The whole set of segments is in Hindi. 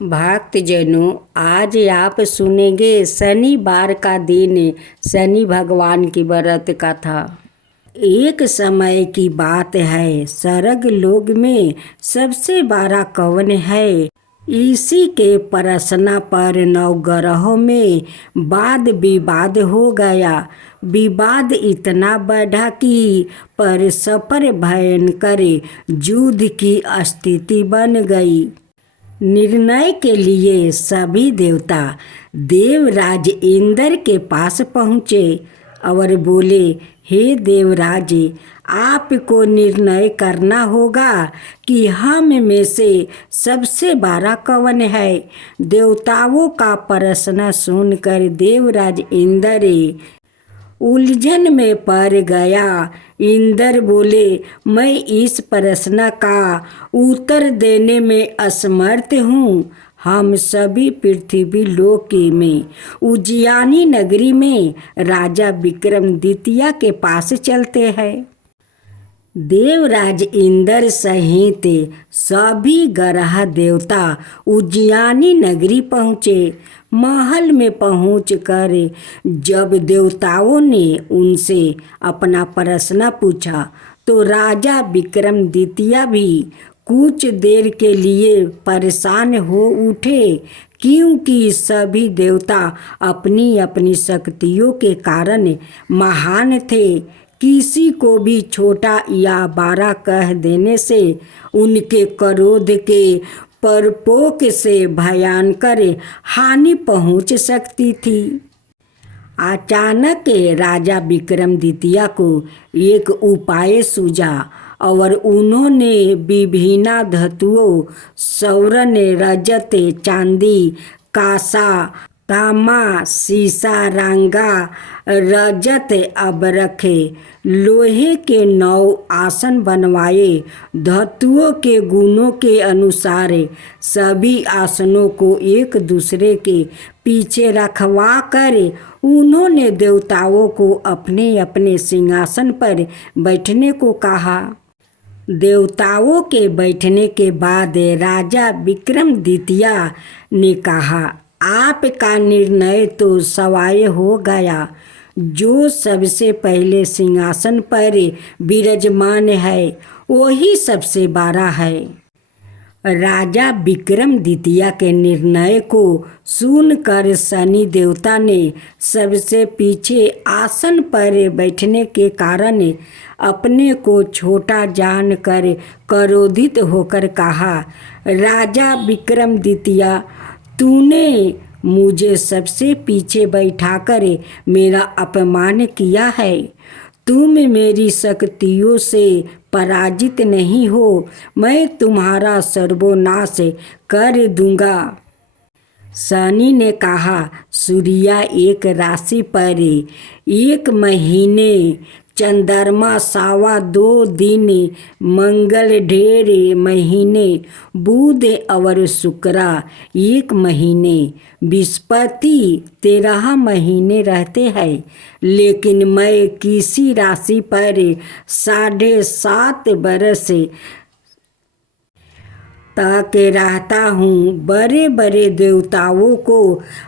भक्तजनों, आज आप सुनेंगे शनिवार का दिन शनि भगवान की व्रत कथा। एक समय की बात है, स्वर्ग लोक में सबसे बड़ा कौन है। इसी के प्रश्न पर नवग्रहों में वाद विवाद हो गया। विवाद इतना बढ़ा कि परस्पर भयंकर युद्ध की स्थिति बन गई। निर्णय के लिए सभी देवता देवराज इंद्र के पास पहुँचे और बोले, हे देवराज, आपको निर्णय करना होगा कि हम में से सबसे बड़ा कौन है। देवताओं का प्रश्न सुनकर देवराज इंद्र उलझन में पड़ गया। इंद्र बोले, मैं इस प्रश्न का उत्तर देने में असमर्थ हूँ। हम सभी पृथ्वी लोक में उज्जैनी नगरी में राजा विक्रमादित्य के पास चलते हैं। देवराज इंद्र सहित सभी ग्रह देवता उज्जैनी नगरी पहुँचे। महल में पहुंचकर जब देवताओं ने उनसे अपना प्रश्न पूछा तो राजा विक्रमादित्य भी कुछ देर के लिए परेशान हो उठे, क्योंकि सभी देवता अपनी अपनी शक्तियों के कारण महान थे। किसी को भी छोटा या बड़ा कह देने से उनके क्रोध के प्रकोप से भयंकर हानि पहुंच सकती थी। अचानक राजा विक्रमादित्य को एक उपाय सूझा और उन्होंने विभिन्न धातुओं स्वर्ण, रजत, चांदी, कांसा, तांबा, सीसा, रंगा, रजत, अबरख, लोहे के 9 आसन बनवाए। धातुओं के गुणों के अनुसार सभी आसनों को एक दूसरे के पीछे रखवा कर उन्होंने देवताओं को अपने अपने सिंहासन पर बैठने को कहा। देवताओं के बैठने के बाद राजा विक्रमादित्य ने कहा, आपका निर्णय तो स्वाय हो गया। जो सबसे पहले सिंहासन पर विराजमान है वही सबसे बड़ा है। राजा विक्रमादित्य के निर्णय को सुनकर शनि देवता ने सबसे पीछे आसन पर बैठने के कारण अपने को छोटा जानकर क्रोधित होकर कहा, राजा विक्रमादित्य, तूने मुझे सबसे पीछे बैठाकर मेरा अपमान किया है। तुम मेरी शक्तियों से पराजित नहीं हो। मैं तुम्हारा सर्वनाश कर दूंगा। शनि ने कहा, सूर्य एक राशि पर 1 महीने, चंद्रमा 2.25 दिन, मंगल 1.5 महीने, बुध और शुक्र 1 महीने, बृहस्पति 13 महीने रहते हैं। लेकिन मैं किसी राशि पर 7.5 बरस तक रहता हूँ। बड़े बड़े देवताओं को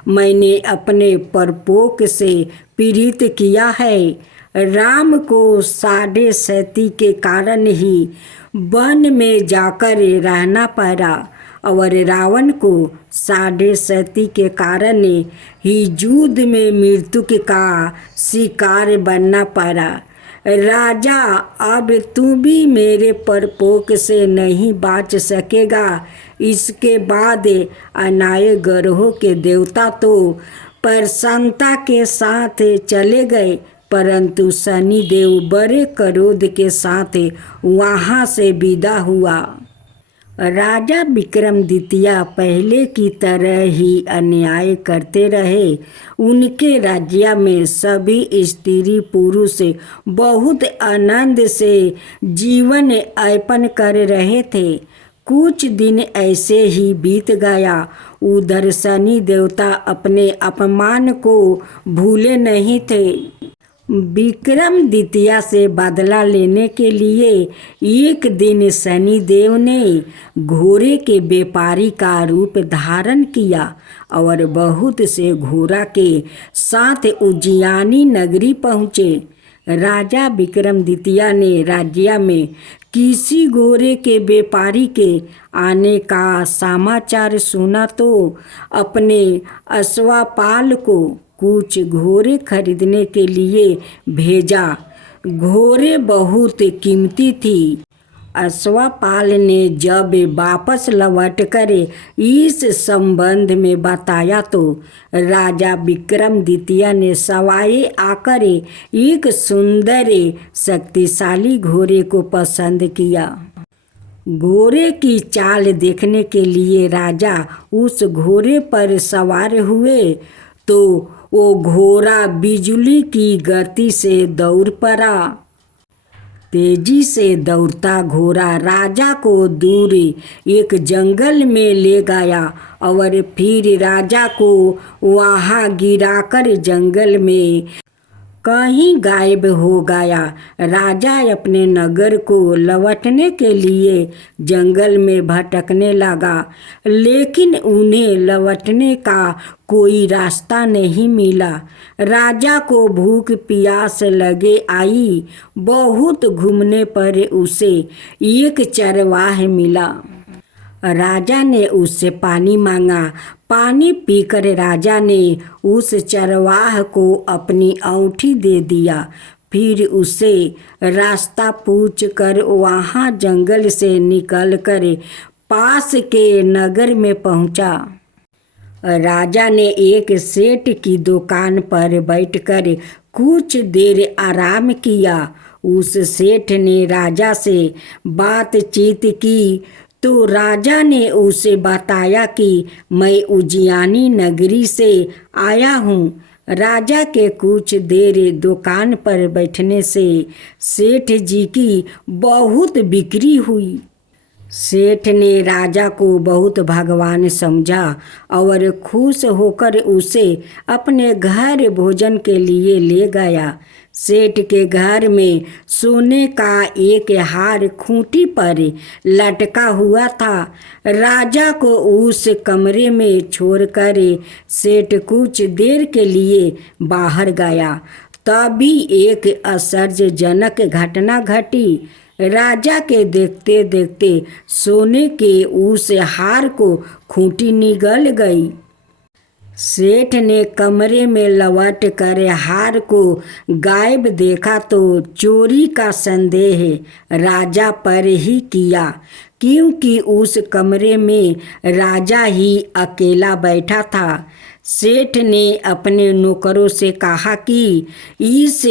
मैंने अपने प्रकोप से पीड़ित किया है। राम को 7.7 के कारण ही वन में जाकर रहना पड़ा और रावण को 7.7 के कारण ही युद्ध में मृत्यु का शिकार बनना पड़ा। राजा, अब तू भी मेरे प्रकोप से नहीं बच सकेगा। इसके बाद अन्य ग्रहों के देवता तो प्रसन्नता के साथ चले गए, परंतु शनिदेव बड़े क्रोध के साथ वहाँ से विदा हुआ। राजा विक्रमादित्य पहले की तरह ही अन्याय करते रहे। उनके राज्य में सभी स्त्री पुरुष बहुत आनंद से जीवन यापन कर रहे थे। कुछ दिन ऐसे ही बीत गया। उधर शनि देवता अपने अपमान को भूले नहीं थे। विक्रमादित्य से बदला लेने के लिए एक दिन शनिदेव ने घोड़े के व्यापारी का रूप धारण किया और बहुत से घोड़ा के साथ उज्जैनी नगरी पहुँचे। राजा विक्रमादित्य ने राज्य में किसी घोड़े के व्यापारी के आने का समाचार सुना तो अपने अश्वपाल को कुछ घोड़े खरीदने के लिए भेजा। घोड़े बहुत कीमती थी। अश्वपाल ने जब वापस लौटकर इस संबंध में बताया तो राजा विक्रमादित्य ने सवाए आकर एक सुंदर शक्तिशाली घोड़े को पसंद किया। घोड़े की चाल देखने के लिए राजा उस घोड़े पर सवार हुए तो वो घोड़ा बिजली की गति से दौड़ पड़ा। तेजी से दौड़ता घोड़ा राजा को दूर एक जंगल में ले गया और फिर राजा को वहाँ गिराकर जंगल में कहीं गायब हो गया। राजा अपने नगर को लौटने के लिए जंगल में भटकने लगा, लेकिन उन्हें लौटने का कोई रास्ता नहीं मिला। राजा को भूख प्यास लगे आई। बहुत घूमने पर उसे एक चरवाहा मिला। राजा ने उससे पानी मांगा। पानी पीकर राजा ने उस चरवाहे को अपनी अंगूठी दे दिया। फिर उसे रास्ता पूछकर वहाँ जंगल से निकलकर पास के नगर में पहुँचा। राजा ने एक सेठ की दुकान पर बैठकर कुछ देर आराम किया। उस सेठ ने राजा से बातचीत की तो राजा ने उसे बताया कि मैं उज्जैनी नगरी से आया हूँ। राजा के कुछ देर दुकान पर बैठने से सेठ जी की बहुत बिक्री हुई। सेठ ने राजा को बहुत भगवान समझा और खुश होकर उसे अपने घर भोजन के लिए ले गया। सेठ के घर में सोने का एक हार खूंटी पर लटका हुआ था। राजा को उस कमरे में छोड़कर सेठ कुछ देर के लिए बाहर गया। तभी एक आश्चर्यजनक घटना घटी। राजा के देखते देखते सोने के उस हार को खूंटी निगल गई। सेठ ने कमरे में लौट कर हार को गायब देखा तो चोरी का संदेह राजा पर ही किया, क्योंकि उस कमरे में राजा ही अकेला बैठा था। सेठ ने अपने नौकरों से कहा कि इस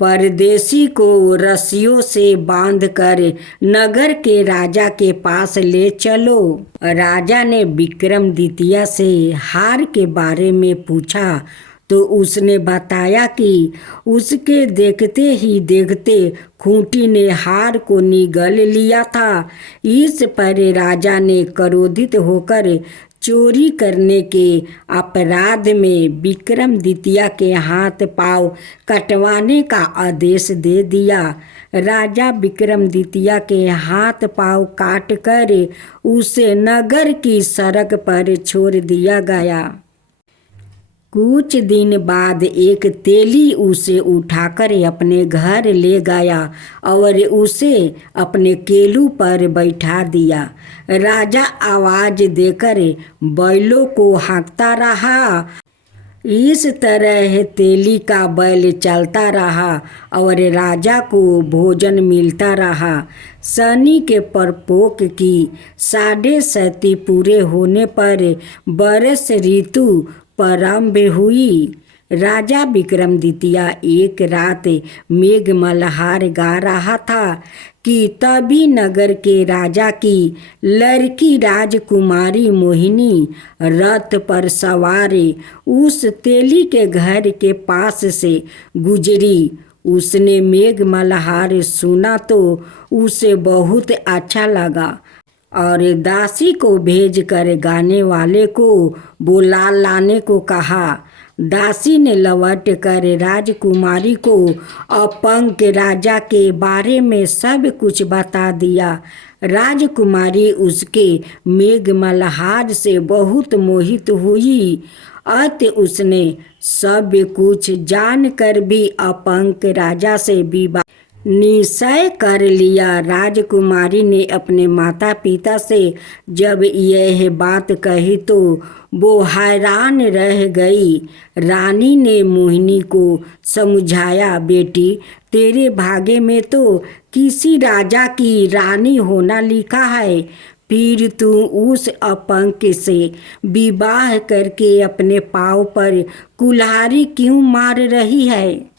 परदेशी को रस्सियों से बांधकर नगर के राजा के पास ले चलो। राजा ने विक्रमादित्य से हार के बारे में पूछा तो उसने बताया कि उसके देखते ही देखते खूंटी ने हार को निगल लिया था। इस पर राजा ने क्रोधित होकर चोरी करने के अपराध में विक्रमादित्य के हाथ पांव कटवाने का आदेश दे दिया। राजा विक्रमादित्य के हाथ पांव काटकर उसे नगर की सड़क पर छोड़ दिया गया। कुछ दिन बाद एक तेली उसे उठाकर अपने घर ले गया और उसे अपने केलू पर बैठा दिया। राजा आवाज देकर बैलों को हाँकता रहा। इस तरह तेली का बैल चलता रहा और राजा को भोजन मिलता रहा। शनि के प्रकोप की 7.5 पूरे होने पर वर्ष ऋतु प्रारंभ हुई। राजा विक्रमादित्य एक रात मेघ मल्हार गा रहा था कि तभी नगर के राजा की लड़की राजकुमारी मोहिनी रथ पर सवार उस तेली के घर के पास से गुजरी। उसने मेघ मल्हार सुना तो उसे बहुत अच्छा लगा और दासी को भेजकर गाने वाले को बुला लाने को कहा। दासी ने लौट कर राजकुमारी को अपंग राजा के बारे में सब कुछ बता दिया। राजकुमारी उसके मेघमल्हार से बहुत मोहित हुई। अत उसने सब कुछ जानकर भी अपंग राजा से विवाह निश्चय कर लिया। राजकुमारी ने अपने माता पिता से जब यह बात कही तो वो हैरान रह गई। रानी ने मोहिनी को समझाया, बेटी तेरे भाग्य में तो किसी राजा की रानी होना लिखा है, फिर तू उस अपंग से विवाह करके अपने पाँव पर कुल्हाड़ी क्यों मार रही है।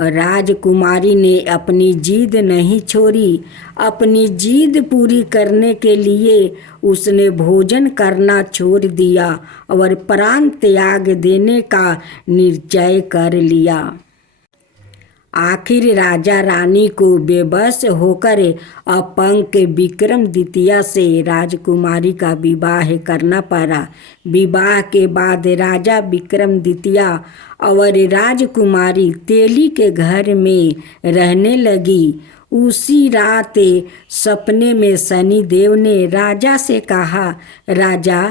राजकुमारी ने अपनी जिद नहीं छोड़ी। अपनी जिद पूरी करने के लिए उसने भोजन करना छोड़ दिया और प्राण त्याग देने का निश्चय कर लिया। आखिर राजा रानी को बेबस होकर अपंग विक्रमादित्य से राजकुमारी का विवाह करना पड़ा। विवाह के बाद राजा विक्रमादित्य और राजकुमारी तेली के घर में रहने लगी। उसी रात सपने में शनिदेव ने राजा से कहा, राजा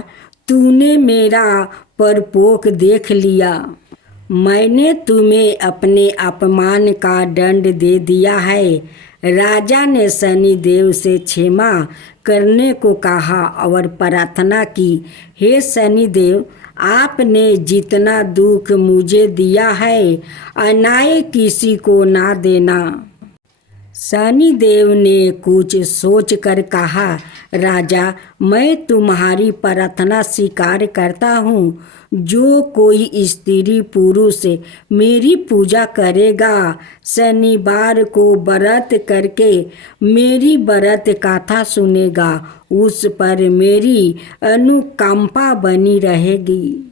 तूने मेरा परपोख देख लिया। मैंने तुम्हें अपने अपमान का दंड दे दिया है। राजा ने शनिदेव से क्षमा करने को कहा और प्रार्थना की, हे शनिदेव आपने जितना दुख मुझे दिया है अन्याय किसी को ना देना। शनिदेव ने कुछ सोचकर कहा, राजा मैं तुम्हारी प्रार्थना स्वीकार करता हूँ। जो कोई स्त्री पुरुष मेरी पूजा करेगा, शनिवार को व्रत करके मेरी व्रत कथा सुनेगा, उस पर मेरी अनुकंपा बनी रहेगी।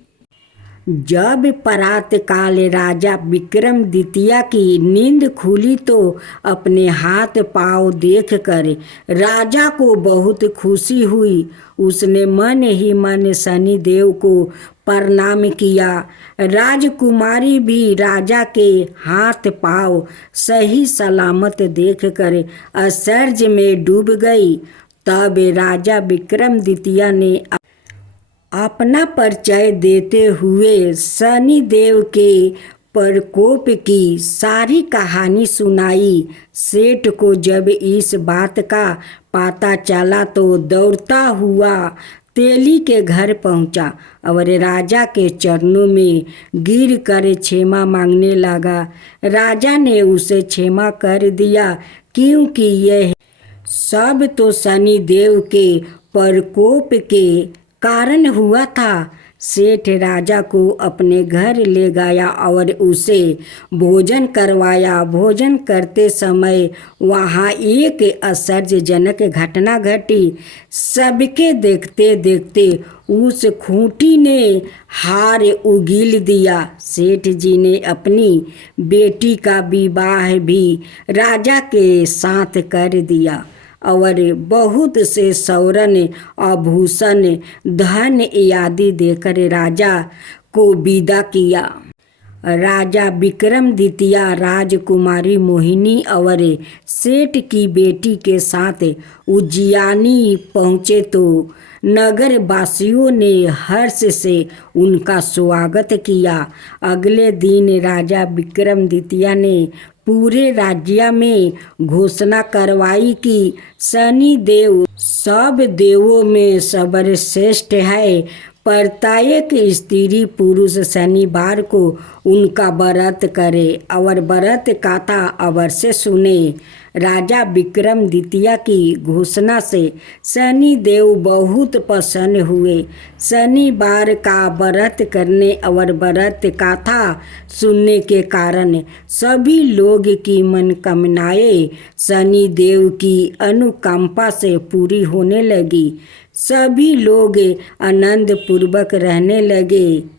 जब प्रातःकाल राजा विक्रमादित्य की नींद खुली तो अपने हाथ पांव देखकर राजा को बहुत खुशी हुई। उसने मन ही मन शनिदेव को प्रणाम किया। राजकुमारी भी राजा के हाथ पांव सही सलामत देखकर आश्चर्य में डूब गई। तब राजा विक्रमादित्य ने अपना परिचय देते हुए शनिदेव के प्रकोप की सारी कहानी सुनाई। सेठ को जब इस बात का पता चला तो दौड़ता हुआ तेली के घर पहुंचा और राजा के चरणों में गिरकर क्षमा मांगने लगा। राजा ने उसे क्षमा कर दिया, क्योंकि यह सब तो शनिदेव के प्रकोप के कारण हुआ था। सेठ राजा को अपने घर ले गया और उसे भोजन करवाया। भोजन करते समय वहाँ एक आश्चर्यजनक घटना घटी। सबके देखते देखते उस खूंटी ने हार उगील दिया। सेठ जी ने अपनी बेटी का विवाह भी राजा के साथ कर दिया और बहुत से स्वर्ण आभूषण धन आदि देकर राजा को विदा किया। राजा विक्रमादित्य राजकुमारी मोहिनी और सेठ की बेटी के साथ उज्जैनी पहुँचे तो नगर वासियों ने हर्ष से उनका स्वागत किया। अगले दिन राजा विक्रमादित्य ने पूरे राज्य में घोषणा करवाई कि शनिदेव सब देवों में सर्वश्रेष्ठ है। प्रत्येक स्त्री पुरुष शनिवार को उनका व्रत करे और व्रत कथा अवश्य सुने। राजा विक्रमादित्य की घोषणा से शनिदेव बहुत प्रसन्न हुए। शनिवार का व्रत करने और व्रत कथा सुनने के कारण सभी लोग की मनोकामनाएं शनिदेव की अनुकंपा से पूरी होने लगी। सभी लोग आनंद पूर्वक रहने लगे।